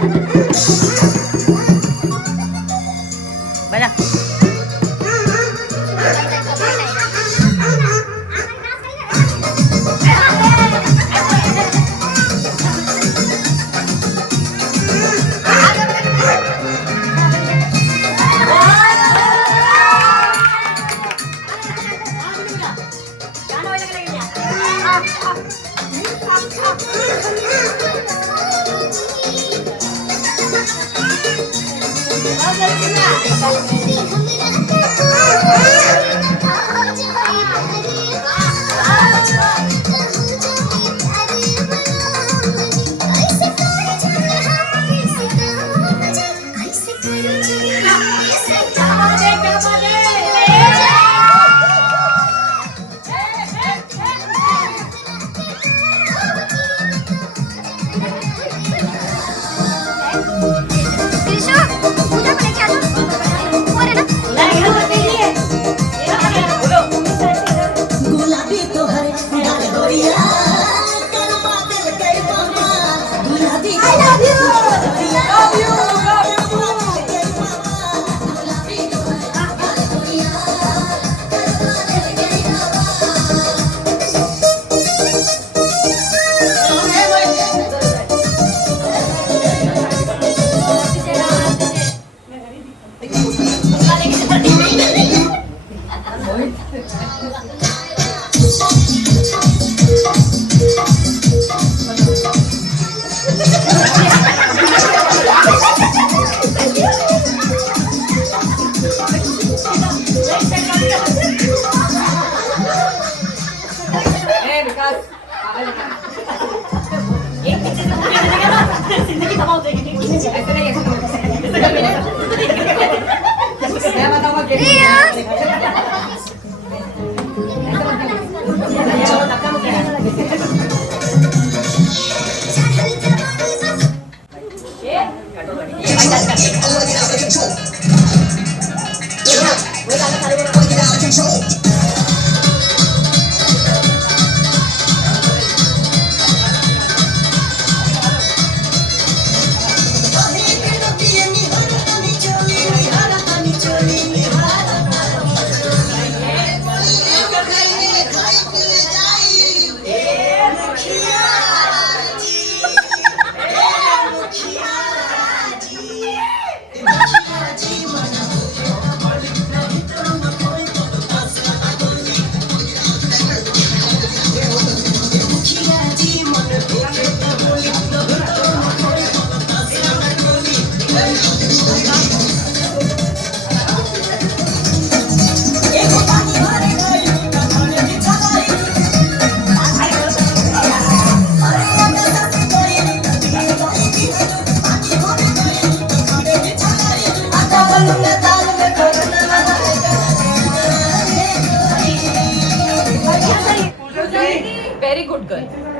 Bala. Very good girl.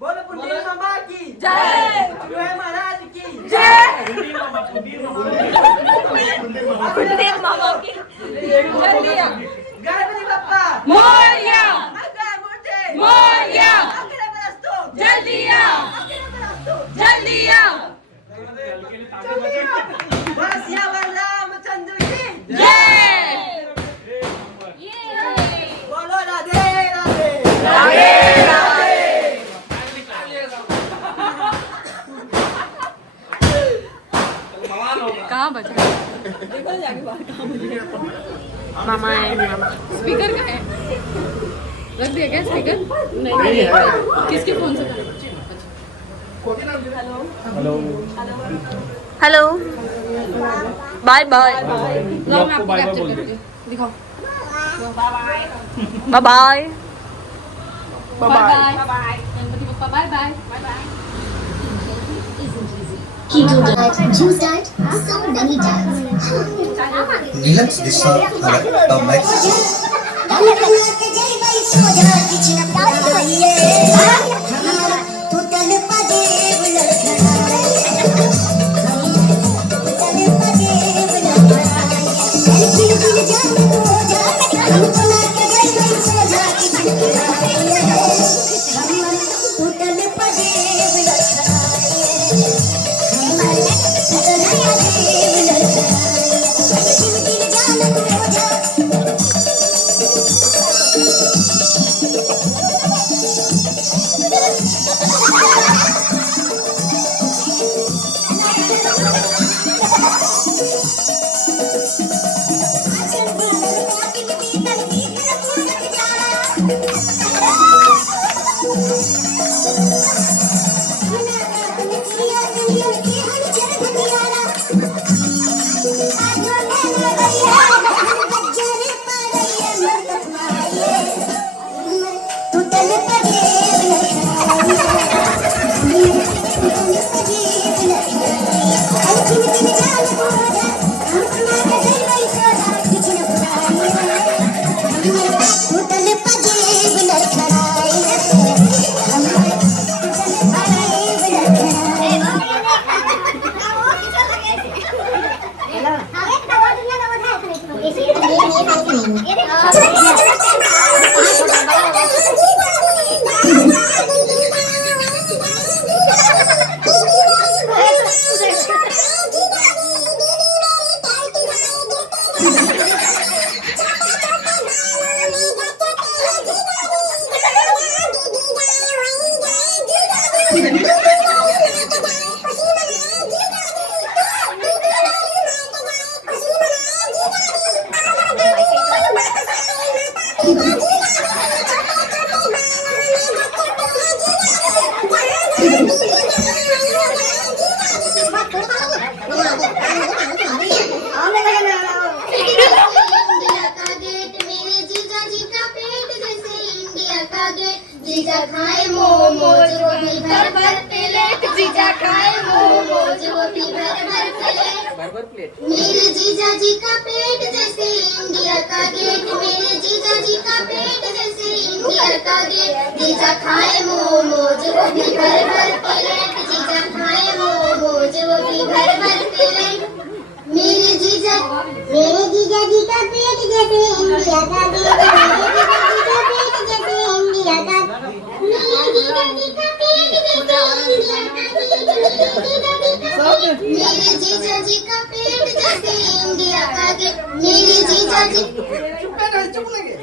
बोलो पुंडीर मामा की जय, महाराज की जय, पुंडीर मामा की जय, गणपती बाप्पा मोरया, मोरया, जल्दी आ, जल्दी आ, बस यावर रामचंद्र की जय, बोलो राधे राधे राधे कहाँ बज रहा है? मामा है मामा। स्पीकर का है? रख दिया क्या स्पीकर? नहीं है। किसके फोन से? Hello hello bye bye. मैं आपको कैप्चर करती हूँ, दिखाओ। Bye bye bye bye bye Ganpati Bappa bye bye bye bye. Keto diet, juice diet, so many diets. Relax this song harap tamay. भर प्लेट। मेरे जीजा जी का पेट जैसे इंडिया का गेट, मेरे जीजा जी का पेट जैसे इंडिया का गेट। जीजा खाए मोमोज वो भी भर भर प्लेट, जीजा खाए मोमोज वो भी भर भर प्लेट। मेरे जीजा जी का पेट जैसे इंडिया का गेट, मेरे जीजा जी का पेट जैसे इंडिया का, मेरे जीजा जी का पेट जैसे इंडिया का गेट, मेरे जीजा जी का पेट जैसे इंडिया का गेट, मेरे जीजा जी चुप कर, चुप लगे।